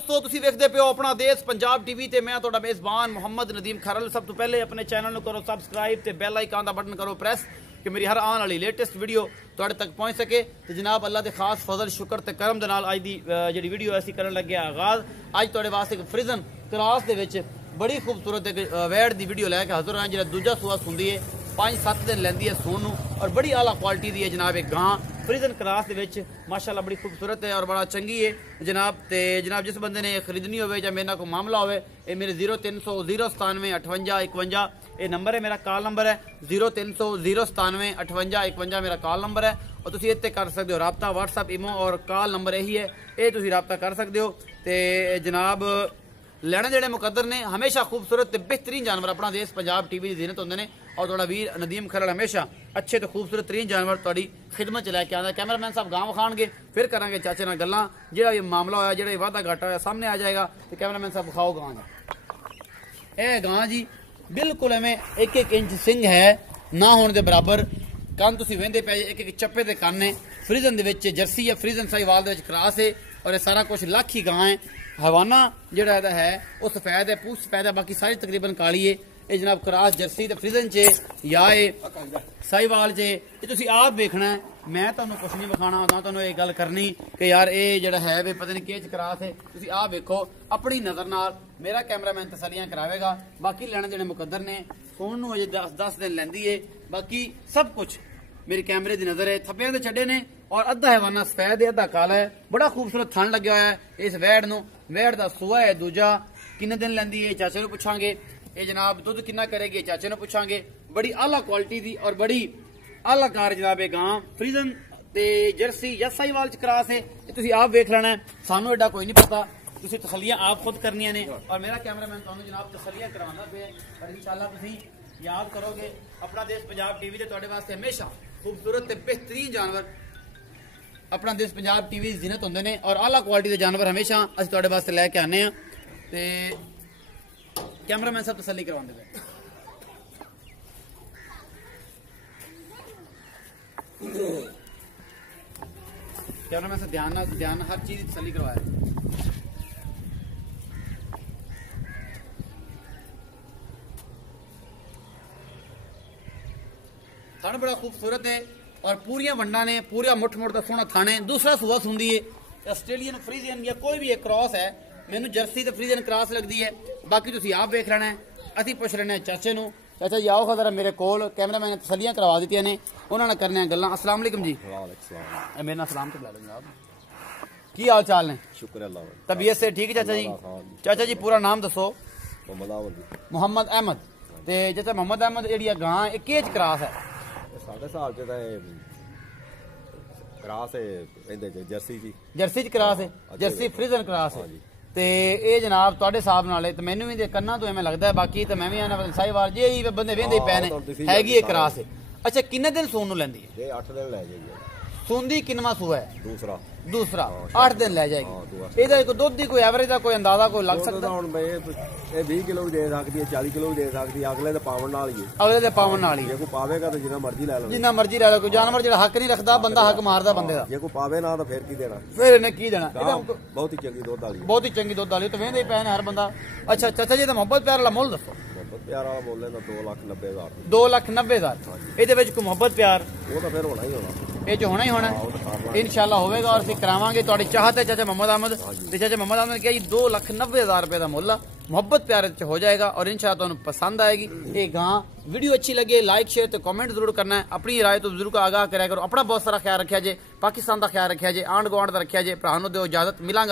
दोस्तों तुसीं वेखदे पियो अपना देश पंजाब टीवी ते मैं तुहाडा मेज़बान मुहम्मद नदीम खरल। सब तो पहले अपने चैनल नूं करो सबसक्राइब ते बैल आइकन दा बटन करो प्रेस कि मेरी हर आने वाली लेटेस्ट वीडियो तुहाडे तक पहुंच सके। तो जनाब अल्लाह दे खास फजल शुक्र ते करम दे नाल अज दी जिहड़ी वीडियो असीं करन लगे आगाज़ अज तुहाडे वास्ते एक फ्रिजन क्रॉस दे विच बड़ी खूबसूरत एक वैड दी वीडियो लैके हाज़र हां जिहड़ा दूजा सूआ सुंदी है 5-7 दिन लैंदी है सून नूं और बड़ी आला क्वालिटी दी है जनाब। एक गां फ्रिजन क्रास दे विच माशाअल्लाह बड़ी खूबसूरत है और बड़ा चंगी है जनाब। ते जनाब जिस बंदे ने खरीदनी होवे या मेरे को मामला होवे ये मेरे 0300 097 58 51 ये नंबर है मेरा कॉल नंबर है 0300 097 58 51 मेरा कॉल नंबर है और तुसीं इत्ते कर सकते हो रबता व्हाट्सएप इमो और कॉल नंबर यही है ये तुसीं रबता कर सकते हो। ते जनाब लैने देने मुकद्दर ने हमेशा खूबसूरत ते बेहतरीन जानवर अपना देश पंजाब टीवी की जीनत होंगे ने और थोड़ा वीर नदीम खरल हमेशा अच्छे तो खूबसूरत तरीन जानवर थोड़ी खिदमत च लैके आंदा। कैमरामैन साहब गांव विखाणगे फिर करांगे चाचे नाल गल्लां जिहड़ा भी मामला होया जिहड़ा वादा घाटा होया सामने आ जाएगा। तो कैमरामैन साहब विखाओ गां दा ए गां जी बिल्कुल एवें 1-1 इंच सिंह है ना होने के बराबर कंन तुसीं वेंदे पे 1-1 चप्पे दे कंन ने फ्रिजन दे विच जर्सी या फ्रिजन साहिवाल दे विच क्रास है और ये सारा कुछ लाखी गां है। हवाना जिहड़ा इहदा है वो सफेद है पूछ सफेद है बाकी सारी तकरीबन काली है। ये जनाब क्रास जर्सी ते फ्रिजन चे या साहिवाल चे ये तुसीं आप देखना है मैं तुहानूं कुछ नहीं विखाना ना तुहानूं ये गल करनी कि यार ये जिहड़ा है वे पता नहीं किह क्रास है। तुसीं आप वेखो अपनी नज़र नाल मेरा कैमरामैन तसलियां करावेगा बाकी लैने देने मुकद्दर ने फोन नूं अजे 10 दिन लैंदी है बाकी सब कुछ मेरे कैमरे की नज़र है। थप्पियां ते छड्डे ने और अद्धा हवाना सफेद है अद्धा काला है बड़ा खूबसूरत थन लग्या होया है इस वैड़ नूं। वैड़ दा सूआ है दूजा किन्ने दिन लैंदी है चाचे नूं पुछांगे। ये जनाब दुध किन्ना करेगी चाचे नूं पुछांगे। बड़ी आला क्वालिटी दी और बड़ी आला कार जनाब गां फ्रीजन ते जर्सी या साहिवाल च क्रास है ये तुसीं आप वेख लेना है सानू एडा कोई नहीं पता तुसीं तसलियां आप खुद करनियां ने और मेरा कैमरामैन तुहानूं जनाब तसलियां करवाना पे और इंशाअल्लाह तुसीं याद करोगे अपना देश पंजाब टीवी ते तुहाडे वास्ते हमेशा खूबसूरत ते बेहतरीन जानवर अपना देश पंजाब टीवी जीनत होंदे ने और आला क्वालिटी के जानवर हमेशा असीं तुहाडे वास्ते लैके आने आ। ते कैमरामैन साहब तसल्ली करवांदे पे कैमरामैन साहब ध्यान हर चीज की तसल्ली करवाया। थाने बड़ा खूबसूरत है और पूरियां वंडा ने पूरा मुठ का सोहना थाने दूसरा सूआ सुंदी है ऑस्ट्रेलियन फ्रीजियन या कोई भी एक क्रॉस है मैनू जर्सी ते फ्रीजियन क्रॉस लगती है बाकी तुसीं आप वेख लेना है। असीं पुछ लेने चाचे नूं चाचा जी आओ जरा मेरे कोल कैमरामैन ने तसलियां करवा दित्तियां ने उन्होंने करने गल्लां। अस्सलाम वालेकुम जी। मेरे नाल सलाम तो बुला लो जनाब की हाल चाल ने? शुक्र अल्लाह तबीयत से ठीक है चाचा जी? चाचा जी पूरा नाम दसो? मोहम्मद अहमद। ते चाचा मोहम्मद अहमद जिहड़ी गां ये केज क्रॉस है? साढ़े साल च क्रास है जर्सी च क्रास है जर्सी फ्रीजन क्रास है। ते ये जनाब तुहाडे हिसाब नाल ते मैनू भी कन्ना तो एवें लगदा है बाकी तो मैं भी आना साहिवाल जे बंदे वेंदे पे ने हैगी ये क्रास है। अच्छा किन्ने दिन सून नूं लैंदी है? 8 दिन लै जाएगी। सूंदी किन्नवा सूआ है? दूसरा 8 दिन लै जाएगी। ਇਹਦਾ ਕੋਈ ਦੁੱਧ ਦੀ ਕੋਈ ਐਵਰੇਜ ਦਾ ਕੋਈ ਅੰਦਾਜ਼ਾ ਕੋਈ ਲੱਗ ਸਕਦਾ? ਹੁਣ ਬਈ ਇਹ 20 ਕਿਲੋ ਵੀ ਦੇ ਸਕਦੀ ਹੈ 40 ਕਿਲੋ ਵੀ ਦੇ ਸਕਦੀ ਹੈ ਅਗਲੇ ਦੇ ਪਾਵਣ ਨਾਲ ਹੀ ਅਗਲੇ ਦੇ ਪਾਵਣ ਨਾਲ ਹੀ ਜੇ ਕੋਈ ਪਾਵੇਗਾ ਤਾਂ ਜਿੰਨਾ ਮਰਜ਼ੀ ਲੈ ਲਓ ਜਿੰਨਾ ਮਰਜ਼ੀ ਲੈ ਲਓ। ਕੋਈ ਜਾਨਵਰ ਜਿਹੜਾ ਹੱਕ ਨਹੀਂ ਰੱਖਦਾ ਬੰਦਾ ਹੱਕ ਮਾਰਦਾ ਬੰਦੇ ਦਾ। ਜੇ ਕੋਈ ਪਾਵੇ ਨਾ ਤਾਂ ਫਿਰ ਕੀ ਦੇਣਾ ਫਿਰ ਇਹਨੇ ਕੀ ਦੇਣਾ? ਬਹੁਤ ਹੀ ਚੰਗੀ ਦੁੱਧ ਵਾਲੀ ਬਹੁਤ ਹੀ ਚੰਗੀ ਦੁੱਧ ਵਾਲੀ ਤਾਂ ਵੇਂਦੇ ਹੀ ਪਏ ਨੇ ਹਰ ਬੰਦਾ। ਅੱਛਾ ਚਾਚਾ ਜੀ ਦਾ ਮੁਹੱਬਤ ਪਿਆਰ ਵਾਲਾ ਮੁੱਲ ਦੱਸੋ? ਮੁਹੱਬਤ ਪਿਆਰ ਵਾਲਾ ਮੁੱਲ ਇਹਦਾ 2,90,000 2,90,000 ਇਹਦੇ ਵਿੱਚ ਕੋਈ ਮੁਹੱਬਤ ਪਿਆਰ ਉਹ ਤਾਂ ਫਿਰ ਹੋਣਾ ਹੀ ਹੋਣਾ ਇਹ ਚ ਹੋਣਾ ਹੀ ਹੋਣਾ इंशाल्लाह होगा और करावांगे तुहाडी चाहत है चाचा मोहम्मद अहमद ते चाचा मोहम्मद अहमद ने कहा जी 2,90,000 रुपए का मुल्ल मोहब्बत प्यार हो जाएगा और इंशाल्लाह तुहानू पसंद आएगी ये गां। वीडियो अच्छी लगे लाइक शेयर तो कमेंट जरूर करना है अपनी राय तो जरूर आगाह करा करो। अपना बहुत सारा ख्याल रखा जे पाकिस्तान का ख्याल रखा जे आंड गुआंड का रखा जे भरा नूं दिओ इजाजत मिलांगा।